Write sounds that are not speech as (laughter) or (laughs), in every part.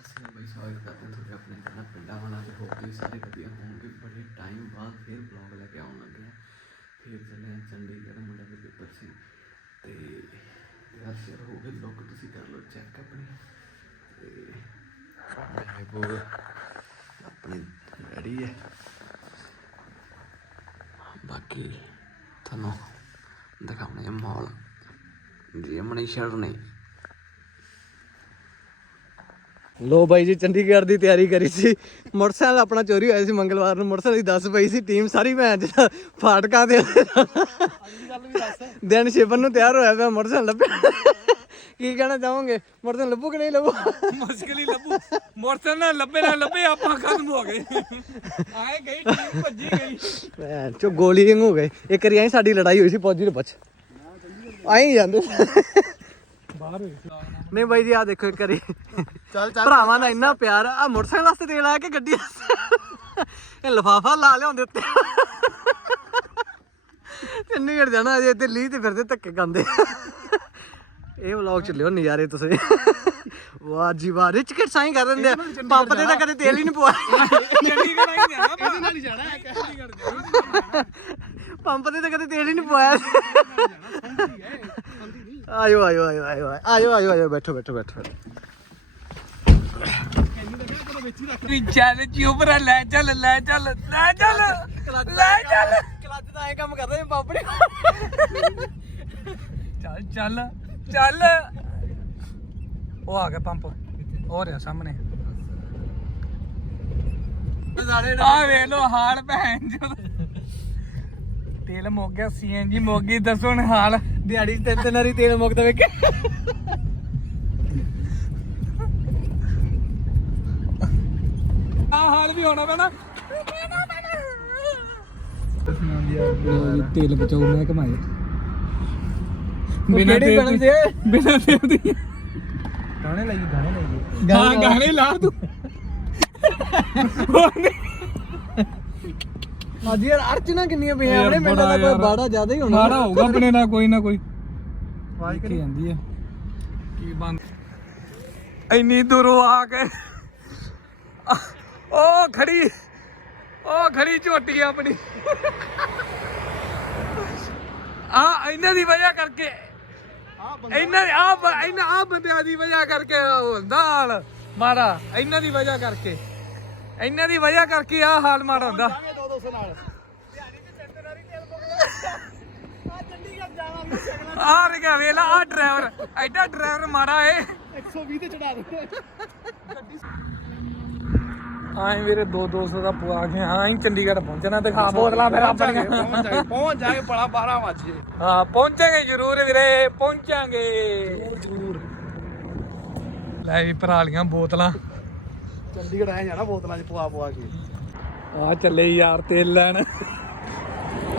ਅਸੀਂ ਬਈ ਸਵਾਗਤ ਕਰਦੇ ਹਾਂ ਤੁਹਾਡੇ ਆਪਣੇ ਚੈਨਲ ਪਿੰਡਾਂ ਵਾਲਾ ਦੇ ਹੋਪ ਤੁਸੀਂ ਸਾਰੇ ਵਧੀਆ ਹੋਵੋਗੇ ਬੜੇ ਟਾਈਮ ਬਾਅਦ ਫਿਰ ਬਲੌਗ ਲੈ ਕੇ ਆਉਣ ਲੱਗੇ ਹਾਂ। ਫਿਰ ਚੱਲੇ ਹਾਂ ਚੰਡੀਗੜ੍ਹ, ਮੁੰਡੇ ਦੇ ਪੇਪਰ ਸੀ। ਤੇ ਯਾਰ ਸ਼ੇਅਰ ਹੋ ਗਏ ਲੋਕ ਤੁਸੀਂ ਕਰ ਲਓ ਚੈੱਕ ਆਪਣੀ। ਤੇ ਮੈਂ ਆਪਣੀ ਰੈਡੀ ਹੈ। ਬਾਕੀ ਤੁਹਾਨੂੰ ਦਿਖਾਉਣੇ ਮਾਲ ਜੀ ਮਣੀ ਸ਼ਰ ਨਹੀਂ। ਲੋ ਬਾਈ ਜੀ ਚੰਡੀਗੜ੍ਹ ਦੀ ਤਿਆਰੀ ਕਰੀ ਸੀ। ਮੋਟਰਸਾਈਕਲ ਆਪਣਾ ਚੋਰੀ ਹੋਇਆ ਸੀ ਮੰਗਲਵਾਰ ਨੂੰ। ਮੋਟਰਸਾਈਕਲ ਦੀ 10 ਪਈ ਸੀ ਟੀਮ ਸਾਰੀ ਭੈਣ ਚ ਫਾਟਕਾਂ ਤੇ। ਦਿਨ ਸ਼ਿਵਨ ਨੂੰ ਤਿਆਰ ਹੋਇਆ ਪਿਆ ਮੋਟਰਸਾਈਕਲ ਲੱਭਿਆ। ਕੀ ਕਹਿਣਾ ਚਾਹੋਗੇ? ਮੋਟਰਸਾਈਕਲ ਲੱਭੂ ਕਿ ਨਹੀਂ ਲੱਭੂ? ਮੁਸ਼ਕਿਲ ਹੀ ਲੱਭੂ। ਮੋਟਰਸਾਈਕਲ ਨਾ ਲੱਭੇ ਨਾ ਲੱਭੇ ਆਪਾਂ ਖਤਮ ਹੋ ਗਏ। ਆਏ ਗਈ ਟੀਮ ਭੱਜੀ ਗਈ। ਚੋ ਗੋਲੀ ਹੋ ਗਏ ਇੱਕ ਵਾਰੀ ਆਈ ਸਾਡੀ ਲੜਾਈ ਹੋਈ ਸੀ ਫੌਜੀ ਦੇ ਪਛ। ਆਈ ਜਾਂਦੇ। ਬਾਹਰ ਹੋਈ ਨਹੀਂ ਬਾਈ ਜੀ ਆ ਦੇਖੋ ਇੱਕ ਵਾਰੀ। ਚੱਲ ਚੱਲ। ਭਰਾਵਾਂ ਦਾ ਇੰਨਾ ਪਿਆਰ ਆ ਮੋਟਰਸਾਈਕਲ ਵਾਸਤੇ ਤੇਲ ਆਇਆ ਕਿ ਗੱਡੀ ਵਾਸਤੇ? ਇਹ ਲਫਾਫਾ ਲਾ ਲਿਆਉਂਦੇ ਉੱਤੇ। ਚੰਡੀਗੜ੍ਹ ਜਾਣਾ ਅਜੇ ਇੱਥੇ ਲੀ ਤੇ ਫਿਰਦੇ ਧੱਕੇ ਖਾਂਦੇ। ਇਹ ਵਲੌਗ ਚ ਲਿਓ ਨਜ਼ਾਰੇ ਤੁਸੀਂ। ਵਾਹ ਜੀ ਵਾਹ ਰਿਚ ਕਿਡ ਸਾਈਂ ਕਰ ਦਿੰਦੇ ਆ। ਪੰਪ ਤੇ ਤਾਂ ਕਦੇ ਤੇਲ ਹੀ ਨਹੀਂ ਪਵਾਇਆ ਚੰਡੀਗੜ੍ਹ ਆਈ ਜਾਣਾ ਇਹਦੇ ਨਾਲ ਹੀ ਜਾਣਾ ਹੈ ਚੰਡੀਗੜ੍ਹ ਜਾਣਾ ਪੰਪ ਤੇ ਤਾਂ ਕਦੇ ਤੇਲ ਹੀ ਨਹੀਂ ਪਵਾਇਆ। ਆਇਓ ਆਇਓ ਆਇਓ ਆਇਓ ਆਇਓ ਆਇਓ ਆਇਓ ਬੈਠੋ ਬੈਠੋ ਬੈਠੋ। ਵੀ ਚੱਲ ਚੁੱਪ ਰਹਿ ਲੈ ਚੱਲ ਲੈ ਚੱਲ ਲੈ ਚੱਲ ਲੈ ਚੱਲ। ਕਲੱਚ ਤਾਂ ਐ ਕੰਮ ਕਰਦੇ ਬਾਪੜੇ ਚੱਲ ਚੱਲ ਚੱਲ। ਉਹ ਆ ਗਿਆ ਪੰਪ ਹੋ ਰਿਹਾ ਸਾਹਮਣੇ। ਆ ਵੇ ਲੋ ਹਾਲ ਭੈਣ ਜੋ ਤੇਲ ਮੁੱਕ ਗਿਆ ਸੀਐਨਜੀ ਮੁੱਕ ਗਈ ਦੱਸੋ ਹੁਣ ਹਾਲ। ਦਿਹਾੜੀ ਚ ਤਿੰਨ ਤਿੰਨ ਵਾਰੀ ਤੇਲ ਮੁੱਕਦਾ ਵੇਖ ਆ ਹਾਲ ਵੀ ਹੋਣਾ ਪੈਣਾ। ਤੇਲ ਬਚਾਉ ਮੈਂ ਕਮਾਏ ਬਿਨਾਂ ਤੇਲ ਦੇ ਬਿਨਾਂ ਤੇਲ ਦੇ ਗਾਣੇ ਲਾਈ ਗਾਣੇ ਲਾਈਏ। ਹਾਂ ਗਾਣੇ ਲਾ ਤੂੰ। (laughs) ਅੱਜ ਯਾਰ ਅਰਚਨਾ ਕਿੰਨੀਆਂ ਪਈਆਂ ਯਾਰ ਆਪਣੇ ਪਿੰਡ ਦਾ ਬੜਾ ਕੋਈ ਯਾਰ। ਬਾੜਾ ਜ਼ਿਆਦਾ ਹੀ ਹੋਣਾ। ਮਾੜਾ ਹੋਊਗਾ ਆਪਣੇ ਨਾਲ ਕੋਈ ਨਾ ਕੋਈ। ਆਵਾਜ਼ ਕੀ ਜਾਂਦੀ ਹੈ ਕੀ ਬੰਦ ਇੰਨੀ ਦੂਰੋਂ ਆ ਕੇ। ਉਹ ਖੜੀ ਉਹ ਖੜੀ ਝੋਟੀ ਆਪਣੀ। ਆ ਇਹਨਾਂ ਦੀ ਵਜ੍ਹਾ ਕਰਕੇ। ਇਹਨਾਂ ਆ ਇਹਨਾਂ ਆ ਬੰਦਿਆਂ ਦੀ ਵਜ੍ਹਾ ਕਰਕੇ ਹੁੰਦਾ ਹਾਲ। ਇਹਨਾਂ ਦੀ ਵਜ੍ਹਾ ਕਰਕੇ। ਇਹਨਾਂ ਦੀ ਵਜ੍ਹਾ ਕਰਕੇ ਆ ਹਾਲ ਮਾੜਾ ਹੁੰਦਾ। ਆ ਰਿਹਾ ਵੇਲਾ ਆ ਡਰਾਈਵਰ ਐਡਾ ਡਰਾਈਵਰ ਮਾੜਾ ਏ 120 ਤੇ ਚੜਾ ਦੇ ਆਏ ਵੀਰੇ 2 200 ਦਾ ਪਵਾ ਕੇ ਹਾਂ ਹੀ ਚੰਡੀਗੜ੍ਹ ਪਹੁੰਚਣਾ ਦਿਖਾ ਬੋਤਲਾਂ ਫਿਰ ਆਪਣੀਆਂ ਪਹੁੰਚ ਜਾਏ ਬੜਾ 12 ਵਜੇ ਹਾਂ ਪਹੁੰਚਾਂਗੇ ਜ਼ਰੂਰ ਵੀਰੇ ਪਹੁੰਚਾਂਗੇ ਜ਼ਰੂਰ ਲੈ ਵੀ ਭਰਾ ਲੀਆਂ ਬੋਤਲਾਂ ਚੰਡੀਗੜ੍ਹ ਆਇਆ ਜਾਣਾ ਬੋਤਲਾਂ 'ਚ ਪਵਾ ਪਵਾ ਕੇ ਆ ਚੱਲੇ ਯਾਰ ਤੇਲ ਲੈਣ।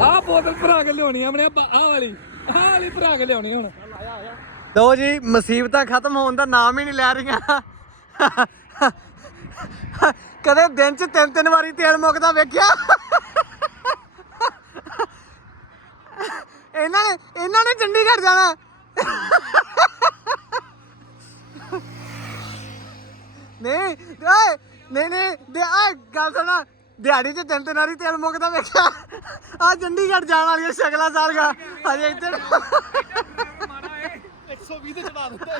ਆ ਬੋਤਲ ਭਰਾ ਕੇ ਲਿਆਉਣੀ ਆਪਣੇ ਆ ਵਾਲੀ। ਆ ਵਾਲੀ ਭਰਾ ਕੇ ਲਿਆਉਣੀ ਹੁਣ। ਲਓ ਜੀ, ਮੁਸੀਬਤਾਂ ਖਤਮ ਹੋਣ ਦਾ ਨਾਮ ਹੀ ਨਹੀਂ ਲੈ ਰਹੀਆਂ। ਕਦੇ ਦਿਨ 'ਚ ਤਿੰਨ ਤਿੰਨ ਵਾਰੀ ਤੇਲ ਮੁੱਕਦਾ ਵੇਖਿਆ? ਇਹਨਾਂ ਨੇ ਇਹਨਾਂ ਨੇ ਚੰਡੀਗੜ੍ਹ ਜਾਣਾ। ਨਹੀਂ, ਓਏ, ਨਹੀਂ ਨਹੀਂ, ਦੇ ਆ ਗੱਲ ਸੁਣਾ। ਦਿਹਾੜੀ 'ਚ ਤਿੰਨ ਤਿੰਨ ਵਾਰੀ ਤੇਲ ਮੁੱਕਦਾ ਵੇਖਿਆ। ਆ ਚੰਡੀਗੜ੍ਹ ਜਾਣ ਵਾਲੀਆਂ ਸ਼ਕਲਾਂ ਸਾਰੀਆਂ। ਹਜੇ ਇੱਧਰ 120 ਤੇ ਚੜਾ ਦਿੱਤਾ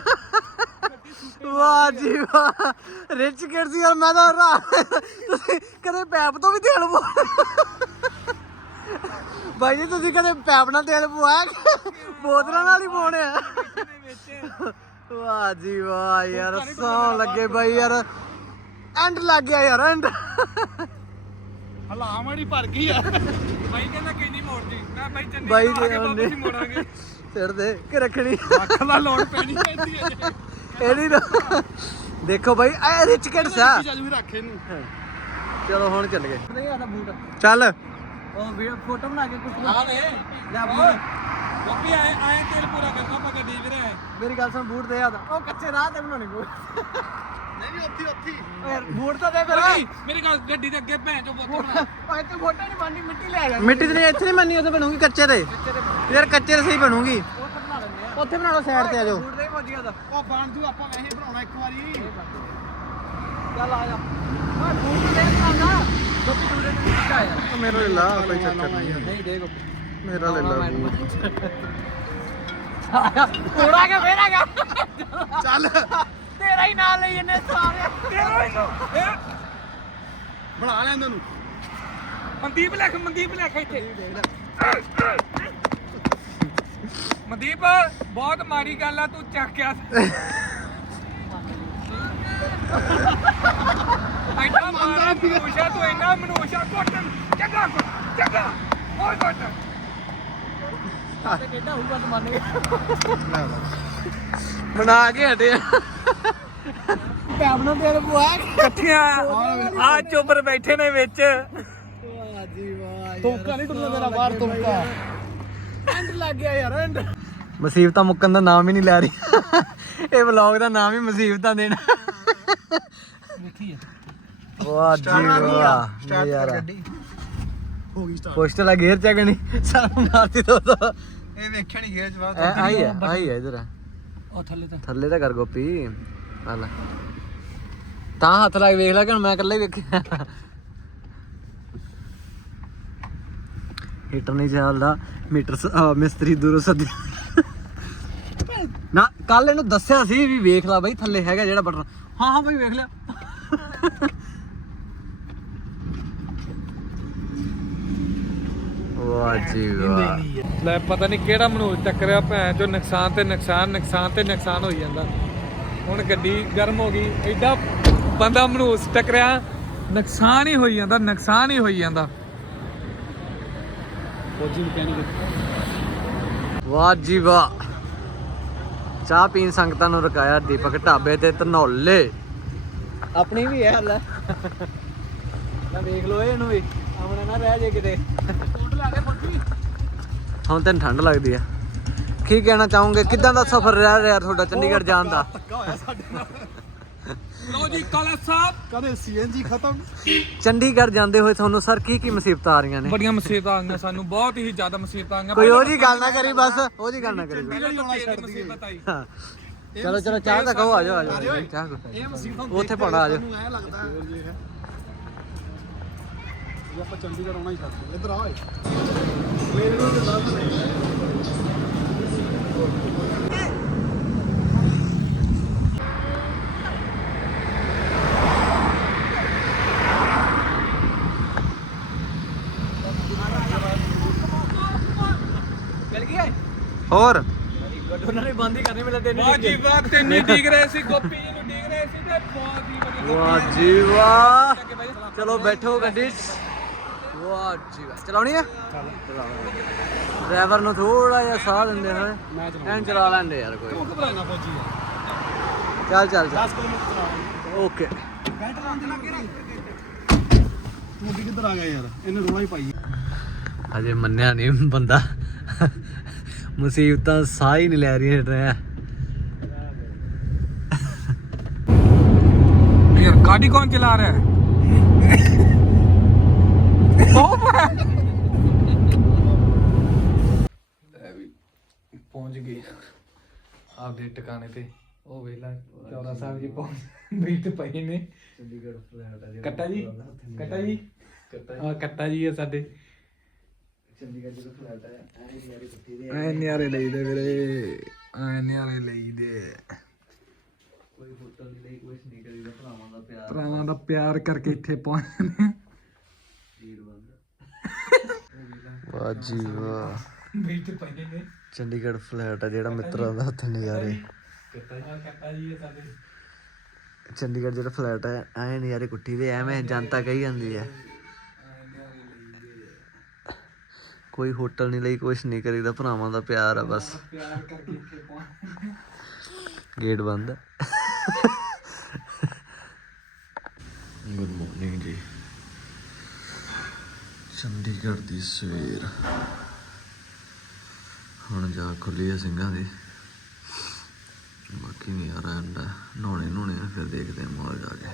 ਵਾਹ ਜੀ ਵਾਹ। ਰਿਚ ਕਿਡ ਸੀ ਯਾਰ ਮੈਂ ਤਾਂ ਹੈਰਾਨ। ਤੁਸੀਂ ਕਦੇ ਪੈਪ ਤੋਂ ਵੀ ਤੇਲ ਪਵਾ ਬਾਈ ਜੀ, ਤੁਸੀਂ ਕਦੇ ਪੈਪ ਨਾਲ ਤੇਲ ਪਵਾਇਆ? ਬੋਤਲਾਂ ਨਾਲ ਹੀ ਪਾਉਣੇ ਆ। ਵਾਹ ਜੀ ਵਾਹ ਯਾਰ ਸੌ ਲੱਗੇ ਬਾਈ ਯਾਰ। ਐਂਡ ਲੱਗ ਗਿਆ ਯਾਰ ਐਂਡ ਹਲਾਮੜੀ ਭਰ ਗਈ ਆ। ਬਾਈ ਕਹਿੰਦਾ ਕਿੰਨੀ ਮੋੜਦੀ ਮੈਂ ਬਾਈ ਬਾਈ ਆਉਂਦੇ। ਮੋੜਾਂਗੇ। ਸਿਰ ਦੇ ਕਿ ਰੱਖਣੀ। ਅੱਖ ਦਾ ਲੋੜ ਪੈਣੀ ਚਾਹੀਦੀ ਹੈ ਇਹਦੀ ਨਾ। ਦੇਖੋ ਬਾਈ ਐ ਰਿਚ ਕਿਡਸ ਆ ਚੱਲ ਵੀ ਰੱਖ ਇਹਨੂੰ। ਚਲੋ ਹੁਣ ਚੱਲ ਗਏ। ਚੱਲ। ਉਹ ਵੀਡੀਓ ਫੋਟੋ ਬਣਾ ਕੇ ਕੁਝ ਆ ਵੇ। ਲੈ ਬੱਬੀ ਆਏ ਆਏ ਤੇਲ ਪੂਰਾ ਕਰਨਾ ਆਪਾਂ ਗੱਡੀ ਵੀਰੇ। ਮੇਰੀ ਗੱਲ ਸੁਣ ਬੂਟ ਦੇ ਆ। ਉਹ ਕੱਚੇ ਰਾਹ ਤੇ ਬਣਾਉਣੀ ਬੂਟ। ਨਹੀਂ ਨਹੀਂ ਉੱਥੀ ਉੱਥੀ ਓਏ ਬੂਟ ਤਾਂ ਦੇ ਫਿਰ ਮੇਰੀ ਗੱਲ ਗੱਡੀ ਦੇ ਅੱਗੇ ਭੈਣ ਚੋ ਬੋਤਲ ਭਾਈ ਤੇ ਫੋਟੋ ਨਹੀਂ ਬਣਨੀ ਮਿੱਟੀ ਲੈ ਜਾ। ਮਿੱਟੀ ਤੇ ਨਹੀਂ ਇੱਥੇ ਨਹੀਂ ਬਣਨੀ ਉੱਥੇ ਬਣੂਗੀ ਕੱਚੇ ਤੇ। ਯਾਰ ਕੱਚੇ ਤੇ ਸਹੀ ਬਣੂਗੀ। ਉੱਥੇ ਬਣਾ ਲਓ ਸਾਈਡ ਤੇ ਆ ਜਾਓ। ਉਹ ਬਣ ਜੂ ਆਪਾਂ ਵੈਸੇ ਬਣਾਉਣਾ ਇੱਕ ਵਾਰੀ। ਚੱਲ ਆ ਜਾ। ਮੈਂ ਫੋਨ ਤੇ ਦੇਖ ਲਾਂਗਾ ਗੋਪੀ ਦੂਰੇ ਨੂੰ ਕਿੱਥੇ ਆਇਆ ਮੇਰਾ ਲੈ ਲਾ ਕੋਈ ਚੱਕਰ ਨਹੀਂ ਨਹੀਂ ਦੇ ਗੋਪੀ। ਮੇਰਾ ਲੈ ਲਾ। ਕੋੜਾ ਕੇ ਫੇਰ ਆ ਗਿਆ। ਚੱਲ। ਤੇਰਾ ਹੀ ਨਾਲ ਲਈ ਇਹਨੇ ਸਾਰੇ ਤੇਰਾ ਹੀ ਬਣਾ ਲੈ ਇਹਨਾਂ ਨੂੰ। ਮਨਦੀਪ ਲਿਖ ਮਨਦੀਪ ਲਿਖ ਇੱਥੇ। ਮਨਦੀਪ ਬਹੁਤ ਮਾੜੀ ਗੱਲ ਆ ਤੂੰ ਚੱਕਿਆ ਐਡਾ ਮਾਰਾ ਮਨੂਸ਼ਾ ਤੂੰ ਇੰਨਾ ਮਨੂਸ਼ਾ ਕੋਟਨ ਚੰਗਾ ਚੰਗਾ। ਹੋਰ ਕੋਟ। ਤੇ ਕਿੱਡਾ ਹੋਊਗਾ ਤੂੰ ਮੰਨ ਗਿਆ। ਬਣਾ ਕੇ ਹਟੇ ਪੈਪ ਨਾ ਤੇਰੇ ਬੁਆ ਇਕੱਠਿਆਂ ਆ ਚੁੱਪਰ ਬੈਠੇ ਨੇ ਵਿੱਚ। ਵਾਹ ਜੀ ਵਾਹ ਤੁਮਕਾ ਨਹੀਂ ਟੁੱਟਦਾ ਮੇਰਾ ਬਾਹਰ ਤੁਮਕਾ ਐਂਡ ਲੱਗ ਗਿਆ ਯਾਰ ਐਂਡ। ਮੁਸੀਬਤਾਂ ਮੁੱਕਣ ਦਾ ਨਾਮ ਹੀ ਨਹੀਂ ਲੈ ਰਹੀ। ਇਹ ਵਲੌਗ ਦਾ ਨਾਮ ਹੀ ਮੁਸੀਬਤਾਂ ਦੇਣਾ। ਵਾਹ ਜੀ ਵਾਹ। ਸਟਾਰਟ ਗੱਡੀ। ਹੋ ਗਈ ਸਟਾਰਟ ਪੋਸਟ ਲਾ ਗੇਅਰ ਚੱਕਣੀ ਸਾਨੂੰ ਮਾਰਤੀ ਦੋ ਦੋ। ਇਹ ਵੇਖਿਆ ਨਹੀਂ ਗਿਆ ਜਵਾਬ ਐ ਆਈ ਹੈ ਆਈ ਹੈ ਇਧਰ। ਉਹ ਥੱਲੇ ਤਾਂ। ਥੱਲੇ ਤਾਂ ਕਰ ਗੋਪੀ। ਆ ਲੈ। ਤਾਂ ਹੱਥ ਲਾ ਕੇ ਵੇਖ ਲੈ ਕਿ ਹੁਣ ਮੈਂ ਇਕੱਲਾ ਹੀ ਵੇਖਿਆ। ਹੀਟਰ ਨਹੀਂ ਚੱਲਦਾ ਮੀਟਰ ਮਿਸਤਰੀ ਦੂਰੋਂ ਸੱਦੀ। ਨਾ ਕੱਲ ਇਹਨੂੰ ਦੱਸਿਆ ਸੀ ਵੀ ਵੇਖ ਲੈ ਬਾਈ ਥੱਲੇ ਹੈਗਾ ਜਿਹੜਾ ਬਟਨ। ਹਾਂ ਹਾਂ ਬਾਈ ਵੇਖ ਲਿਆ। ਵਾਹ ਜੀ ਵਾਹ। ਲੈ ਪਤਾ ਨਹੀਂ ਕਿਹੜਾ ਮਨੂਜ ਟੱਕਰਿਆ ਭੈਣ ਜੋ ਨੁਕਸਾਨ ਤੇ ਨੁਕਸਾਨ ਨੁਕਸਾਨ ਤੇ ਨੁਕਸਾਨ ਹੋਈ ਜਾਂਦਾ। ਹੁਣ ਗੱਡੀ ਗਰਮ ਹੋ ਗਈ ਐਡਾ ਬੰਦਾ ਮਨੂਜ ਟੱਕਰਿਆ। ਨੁਕਸਾਨ ਹੀ ਹੋਈ ਜਾਂਦਾ ਨੁਕਸਾਨ ਹੀ ਹੋਈ ਜਾਂਦਾ। ਫੌਜੀ ਮਕੈਨਿਕ। ਵਾਹ ਜੀ ਵਾਹ। ਚਾਹ ਪੀਣ ਸੰਗਤਾਂ ਨੂੰ ਰਕਾਇਆ ਦੀਪਕ ਢਾਬੇ ਤੇ ਧਨੌਲੇ। ਆਪਣੀ ਵੀ ਹੈ। ਹੱਲ ਲੈ ਵੇਖ ਲੋ ਇਹਨੂੰ ਵੀ। ਆਮਣਾ ਨਾ ਰਹਿ ਜੇ ਕਿਤੇ। ਹੁਣ ਤੈਨੂੰ ਠੰਡ ਲੱਗਦੀ ਆ। ਕੀ ਕਹਿਣਾ ਚਾਹੋਗੇ? ਕਿੱਦਾਂ ਦਾ ਸਫ਼ਰ ਰਹਿ ਰਿਹਾ ਤੁਹਾਡਾ ਚੰਡੀਗੜ੍ਹ ਜਾਣ ਦਾ? ਲੋ ਜੀ ਕਾਲਾ ਸਾਹਿਬ। ਕਦੇ ਸੀਐਨਜੀ ਖਤਮ? ਚੰਡੀਗੜ੍ਹ ਜਾਂਦੇ ਹੋਏ ਤੁਹਾਨੂੰ ਸਰ ਕੀ ਕੀ ਮੁਸੀਬਤਾਂ ਆ ਰਹੀਆਂ ਨੇ? ਬੜੀਆਂ ਮੁਸੀਬਤਾਂ ਆ ਗਈਆਂ ਸਾਨੂੰ ਬਹੁਤ ਹੀ ਜ਼ਿਆਦਾ ਮੁਸੀਬਤਾਂ ਆ ਗਈਆਂ ਕੋਈ ਉਹ ਜੀ ਗੱਲ ਨਾ ਕਰੀ ਬਸ ਉਹ ਜੀ ਗੱਲ ਨਾ ਕਰੀ। ਪਹਿਲਾਂ ਤਾਂ ਤੇਲ ਦੀ ਮੁਸੀਬਤ ਆਈ। ਹਾਂ। ਚਲੋ ਚਲੋ ਚਾਹ ਤਾਂ ਕਹੋ ਆ ਜਾਓ ਆ ਜਾਓ ਚਾਹ ਮੁਸੀਬਤਾਂ ਉੱਥੇ ਪਾਉਣਾ ਆ ਜਾਓ। ਮੈਨੂੰ ਐ ਲੱਗਦਾ ਜੇ ਆਪਾਂ ਚੰਡੀਗੜ੍ਹ ਆਉਣਾ ਹੀ ਛੱਡ ਇੱਧਰ ਆ ਓਏ। ਮਿਲ ਗਿਆ ਹੋਰ ਉਹਨਾਂ ਨੇ ਬੰਦ ਹੀ ਕਰਨੀ ਮਿਲੇ ਤੈਨੂੰ ਵਾਹ ਜੀ ਵਾਹ ਤੈਨੂੰ ਡਿਗ ਰਹੇ ਸੀ ਗੋਪੀ ਜੀ ਨੂੰ ਡਿਗ ਰਹੇ ਸੀ ਤੇ ਬਹੁਤ ਹੀ ਵਧੀਆ ਵਾਹ ਜੀ ਵਾਹ ਚਲੋ ਬੈਠੋ ਗੱਡੀ 'ਚ ਵਾਹ ਜੀ ਵਾਹ ਚਲਾਉਣੀ ਆ ਡਰਾਈਵਰ ਨੂੰ ਥੋੜਾ ਜਿਹਾ ਸਾਹ ਦਿੰਦੇ ਹੋਏ ਐਨ ਚਲਾ ਲੈਂਦੇ ਯਾਰ ਕੋਈ ਘਬਰਾਣਾ ਫੌਜੀ ਚੱਲ ਚੱਲ ਚੱਲ 10 ਕਿਲੋਮੀਟਰ ਚਲਾਵਾਂਗੇ ਓਕੇ ਬੈਠ ਲਾਂਦੇ ਲੱਗੇ ਨਾ ਮੁੰਡੀ ਕਿੱਧਰ ਆ ਗਿਆ ਯਾਰ ਇਹਨੇ ਰੋਲਾ ਹੀ ਪਾਈ ਅਜੇ ਮੰਨਿਆ ਨਹੀਂ ਬੰਦਾ ਮੁਸੀਬਤਾਂ ਸਾਹ ਹੀ ਨਹੀਂ ਲੈ ਰਹੀਆਂ ਰਿਹਾ ਯਾਰ गाड़ी कौन चला रहा है ਆਪਦੇ ਟਿਕਾਣੇ ਤੇ। ਉਹ ਵੇਲਾ ਚੌਰਾ ਸਾਹਿਬ ਜੀ ਪਹੁੰਚ ਬੈਠ ਪਏ ਨੇ। ਚੰਡੀਗੜ੍ਹ ਫਲੈਟ ਆ ਕੱਟਾ ਜੀ? ਕੱਟਾ ਜੀ ਆ ਕੱਟਾ ਜੀ? ਆ ਸਾਡੇ। ਚੰਡੀਗੜ੍ਹ ਜਿਹੜਾ ਫਲੈਟ ਆ ਐ ਯਾਰੀ ਕੁੱਤੀ ਦੇ ਐ ਨਿਆਰੇ ਲਈਦੇ ਵੀਰੇ ਐ ਨਿਆਰੇ ਲਈਦੇ ਕੋਈ ਹੋਟਲ ਨਹੀਂ ਲਈ ਭਰਾਵਾਂ ਦਾ ਪਿਆਰ ਭਰਾਵਾਂ ਦਾ ਪਿਆਰ ਕਰਕੇ ਇੱਥੇ ਪਹੁੰਚੇ ਨੇ। ਵੀਰ ਬੰਦ ਵਾਹ ਜੀ ਵਾਹ। ਬੈਠ ਪਏ ਨੇ। ਚੰਡੀਗੜ੍ਹ ਫਲੈਟ ਆ ਜਿਹੜਾ ਮਿੱਤਰਾਂ ਦਾ ਉੱਥੇ ਨਜ਼ਾਰੇ ਚੰਡੀਗੜ੍ਹ ਜਿਹੜਾ ਫਲੈਟ ਹੈ ਐ ਨਜ਼ਾਰੇ ਕੁੱਟੀ ਦੇ ਐਵੇਂ ਜਨਤਾ ਕਹੀ ਜਾਂਦੀ ਹੈ ਕੋਈ ਹੋਟਲ ਨਹੀਂ ਲਈ ਕੁਛ ਨਹੀਂ ਕਰੀਦਾ ਭਰਾਵਾਂ ਦਾ ਪਿਆਰ ਆ ਬਸ। ਪਿਆਰ ਕਰਕੇ ਇੱਥੇ ਪਹੁੰਚੇ ਗੇਟ ਬੰਦ। ਗੁੱਡ ਮਾਰਨਿੰਗ ਜੀ। ਚੰਡੀਗੜ੍ਹ ਦੀ ਸਵੇਰ। ਹੁਣ ਜਾ ਖੁੱਲੀ ਆ ਸਿੰਘਾਂ ਦੀ। ਬਾਕੀ ਨਹੀਂ ਆ ਰਿਹਾ ਨਹਾਉਣੇ ਨਹਾਉਣੇ ਫਿਰ ਦੇਖਦੇ ਆ ਮਾਲ ਜਾ ਕੇ।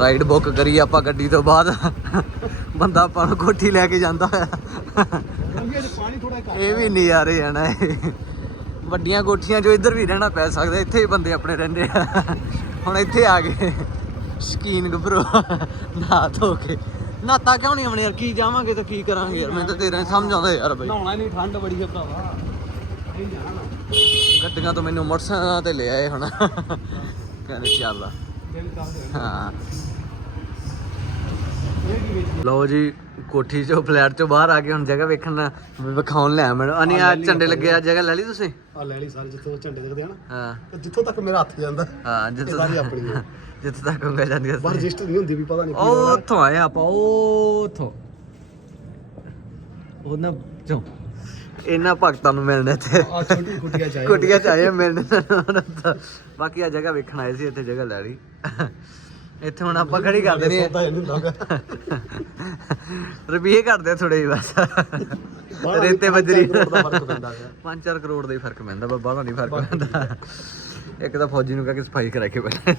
ਰਾਈਡ ਬੁੱਕ ਕਰੀ ਆਪਾਂ ਗੱਡੀ ਤੋਂ ਬਾਅਦ। ਬੰਦਾ ਆਪਾਂ ਨੂੰ ਕੋਠੀ ਲੈ ਕੇ ਜਾਂਦਾ ਇਹ ਵੀ ਨਜ਼ਾਰੇ ਆ ਨਾ ਇਹ। ਵੱਡੀਆਂ ਕੋਠੀਆਂ ਜੋ ਇੱਧਰ ਵੀ ਰਹਿਣਾ ਪੈ ਸਕਦਾ, ਇੱਥੇ ਹੀ ਬੰਦੇ ਆਪਣੇ ਰਹਿੰਦੇ ਆ। ਹੁਣ ਇੱਥੇ ਆ ਗਏ। ਸ਼ਕੀਨ ਗੱਭਰੂ। ਨਾ ਧੋ ਕੇ। ਨਾਤਾ ਕਿਉਂ ਨਹੀਂ ਆਉਣੇ ਯਾਰ? ਕੀ ਜਾਵਾਂਗੇ ਤਾਂ ਕੀ ਕਰਾਂਗੇ ਯਾਰ? ਮੈਨੂੰ ਤਾਂ ਤੇਰਾ ਸਮਝ ਆਉਂਦਾ ਯਾਰ ਬਈ। ਨਹਾਉਣਾ ਨਹੀਂ ਠੰਡ ਬੜੀ ਹੈ ਭਰਾਵਾ। ਜਾਣਾ ਗੱਡੀਆਂ ਤੋਂ ਮੈਨੂੰ ਮੋਟਰਸਾਈਕਲ ਤੇ ਲੈ ਆਏ ਹੁਣ। ਕਹਿੰਦੇ ਚੱਲ। ਹਾਂ। ਲਓ ਜੀ ਕੋਠੀ ਚੋਂ ਫਲੈਟ ਚੋਂ ਬਾਹਰ ਆ ਕੇ ਹੁਣ ਜਗ੍ਹਾ ਵੇਖਣ ਵਿਖਾਉਣ ਲੈ ਮੈਨੂੰ ਅਨੀ ਆ ਝੰਡੇ ਲੱਗੇ ਆ ਜਗ੍ਹਾ ਲੈ ਲਈ ਤੁਸੀਂ? ਆ ਲੈ ਲਈ ਸਾਰੇ ਜਿੱਥੋਂ ਝੰਡੇ ਦਿਖਦੇ ਆ ਨਾ। ਹਾਂ। ਜਿੱਥੋਂ ਤੱਕ ਮੇਰਾ ਹੱਥ ਜਾਂਦਾ। ਹਾਂ ਜਿੱਥੇ ਸਾਰੀ ਆਪਣੀ ਹੈ ਜਿੱਥੇ ਤੱਕ ਉਂਗਲ ਜਾਂਦੀ ਬਾਹਰ ਰਜਿਸਟਰ ਨਹੀਂ ਹੁੰਦੀ ਵੀ ਪਤਾ ਨਹੀਂ ਉਹ ਉੱਥੋਂ ਆਏ ਆਪਾਂ ਉਹ ਉੱਥੋਂ ਉਹਨਾਂ ਚੋਂ ਇਹਨਾਂ ਭਗਤਾਂ ਨੂੰ ਮਿਲਣੇ ਤੇ ਆ ਛੋਟੀ ਕੁਟੀਆਂ ਚਾਹੀਏ ਕੁਟੀਆਂ ਚ ਆਏ ਮਿਲਣੇ ਤਾਂ। ਬਾਕੀ ਆ ਜਗ੍ਹਾ ਵੇਖਣ ਆਏ ਸੀ ਇੱਥੇ ਜਗ੍ਹਾ ਲੈ ਲਈ ਇੱਥੇ ਹੁਣ ਆਪਾਂ ਖੜੀ ਕਰ ਦੇਣੀ ਹੈ ਸੌਦਾ ਇਹ ਨਹੀਂ ਹੁੰਦਾ ਰੁਪਏ ਘਟਦੇ ਥੋੜੇ ਹੀ ਬਸ ਰੇਤੇ ਬਜਰੀ ਚਾਰ ਕਰੋੜ ਦਾ ਫ਼ਰਕ ਪੈਂਦਾ ਹੈ 5-4 ਕਰੋੜ ਦਾ ਹੀ ਫ਼ਰਕ ਪੈਂਦਾ ਬਸ ਬਾਹਲਾ ਨਹੀਂ ਫ਼ਰਕ ਪੈਂਦਾ ਇੱਕ ਤਾਂ ਫੌਜੀ ਨੂੰ ਕਹਿ ਕੇ ਸਫ਼ਾਈ ਕਰਾ ਕੇ ਬੈਠਾ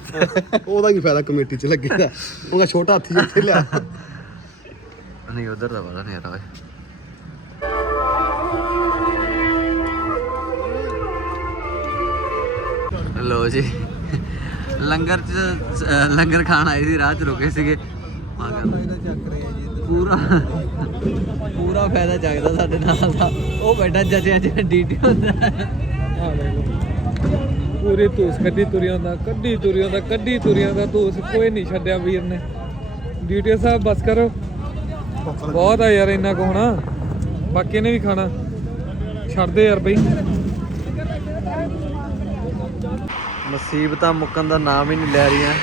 ਉਹਦਾ ਕੀ ਫਾਇਦਾ ਕਮੇਟੀ 'ਚ ਲੱਗੇਗਾ ਉਹਦਾ ਛੋਟਾ ਹਾਥੀ ਇੱਥੇ ਲਿਆ। ਨਹੀਂ ਉਧਰ ਦਾ ਵਾਲਾ ਨਹੀਂ ਆ ਰਿਹਾ ਲੋ ਜੀ। ਲੰਗਰ ਚ ਲੰਗਰ ਖਾਣ ਆਏ ਸੀ ਰਾਹ ਚ ਰੁਕੇ ਸੀਗੇ। ਪੂਰਾ ਪੂਰਾ ਫਾਇਦਾ ਚੱਕਦਾ ਸਾਡੇ ਨਾਲ ਦਾ। ਉਹ ਬੈਠਾ ਜਜਿਆਂ ਚ ਡੀਟੀ ਹੁੰਦਾ। ਪੂਰੀ ਧੂਸ ਕੱਢੀ ਤੁਰਿਆਂ ਦਾ, ਕੱਢੀ ਤੁਰਿਆਂ ਦਾ, ਕੱਢੀ ਤੁਰਿਆਂ ਦਾ ਧੂਸ, ਕੋਈ ਨਹੀਂ ਛੱਡਿਆ ਵੀਰ ਨੇ। ਡਿਊਟੀ ਸਾਹਿਬ, ਬਸ ਕਰੋ। ਬਹੁਤ ਆ ਯਾਰ ਇੰਨਾ ਕੁ ਹੋਣਾ। ਬਾਕੀ ਨੇ ਵੀ ਖਾਣਾ। ਛੱਡ ਦੇ ਯਾਰ ਬਈ। ਮੁਸੀਬਤਾਂ ਮੁੱਕਣ ਦਾ ਨਾਮ ਹੀ ਨਹੀਂ ਲੈ ਰਹੀਆਂ।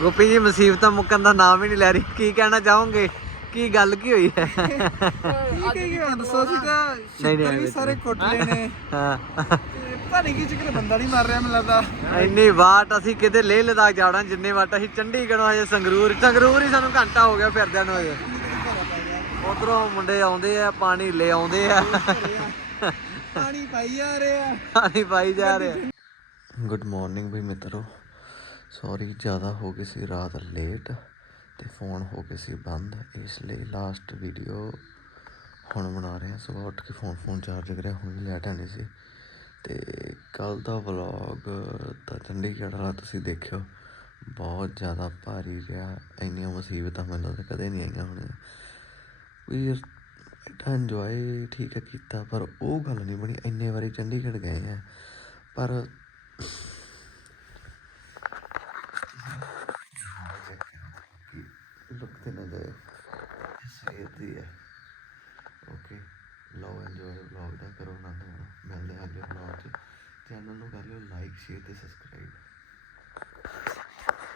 ਗੋਪੀ ਜੀ, ਮੁਸੀਬਤਾਂ ਮੁੱਕਣ ਦਾ ਨਾਮ ਹੀ ਨਹੀਂ ਲੈ ਰਹੀ ਕੀ ਕਹਿਣਾ ਚਾਹੋਗੇ? ਕੀ ਗੱਲ ਕੀ ਹੋਈ ਹੈ? ਠੀਕ ਹੈ ਦੱਸੋ ਸੀ ਤਾਂ ਨਹੀਂ, ਨਹੀਂ, ਐਵੇਂ ਸਾਰੇ ਕੁੱਟ ਲਏ ਨੇ। ਹਾਂ। ਪਤਾ ਨਹੀਂ ਕੀ ਚੱਕਰ ਬੰਦਾ ਨਹੀਂ ਮਰ ਰਿਹਾ ਮੈਨੂੰ ਲੱਗਦਾ। ਇੰਨੀ ਵਾਟ ਅਸੀਂ ਕਿਤੇ ਲੇਹ ਲਦਾਖ ਜਾਣਾ ਜਿੰਨੇ ਵਾਟ ਅਸੀਂ ਚੰਡੀਗੜ੍ਹੋਂ ਹਜੇ ਸੰਗਰੂਰ। ਸੰਗਰੂਰ ਹੀ ਸਾਨੂੰ ਘੰਟਾ ਹੋ ਗਿਆ ਫਿਰਦਿਆਂ ਨੂੰ ਹਜੇ। ਉਧਰੋਂ ਮੁੰਡੇ ਆਉਂਦੇ ਆ ਪਾਣੀ ਲੈ ਆਉਂਦੇ ਆ। ਪਾਣੀ ਪਾਈ ਜਾ ਰਿਹਾ ਪਾਣੀ ਪਾਈ ਜਾ ਰਹੇ ਗੁੱਡ ਮਾਰਨਿੰਗ ਵੀ ਮਿੱਤਰੋ। ਸੌਰੀ ਜ਼ਿਆਦਾ ਹੋ ਗਈ ਸੀ ਰਾਤ ਲੇਟ। ਤੇ ਫੋਨ ਹੋ ਗਏ ਸੀ ਬੰਦ, ਇਸ ਲਈ ਲਾਸਟ ਵੀਡੀਓ ਹੁਣ ਬਣਾ ਰਹੇ ਹਾਂ। ਸਵੇਰ ਉੱਠ ਕੇ ਫੋਨ ਫੋਨ ਚਾਰਜ ਕਰਿਆ ਹੁਣ ਲੈਟ ਆਣੀ ਸੀ। ਤੇ ਕੱਲ ਦਾ ਵਲੌਗ ਤਾਂ ਚੰਡੀਗੜ੍ਹ ਵਾਲਾ ਤੁਸੀਂ ਦੇਖਿਓ, ਬਹੁਤ ਜ਼ਿਆਦਾ ਭਾਰੀ ਰਿਹਾ। ਇੰਨੀਆਂ ਮੁਸੀਬਤਾਂ ਮੈਨੂੰ ਤਾਂ ਕਦੇ ਨਹੀਂ ਆਈਆਂ ਹੋਣੀਆਂ। ਵੀ ਐਡਾ ਇੰਜੋਏ ਠੀਕ ਹੈ ਕੀਤਾ, ਪਰ ਉਹ ਗੱਲ ਨਹੀਂ ਬਣੀ। ਇੰਨੇ ਵਾਰੀ ਚੰਡੀਗੜ੍ਹ ਗਏ ਆ ਪਰ ਲੁੱਕ ਸਵੇਰ ਦੀ ਹੈ। ਓਕੇ ਲਓ ਇੰਜੋਏ ਵਲੌਗ ਦਾ, ਕਰੋ ਆਨੰਦ ਮਾਣੋ। ਮਿਲਦੇ ਹਾਂ ਅਗਲੇ ਵਲੌਗ 'ਚ। ਚੈਨਲ ਨੂੰ ਕਰ ਲਿਓ ਲਾਈਕ ਸ਼ੇਅਰ ਤੇ ਸਬਸਕ੍ਰਾਈਬ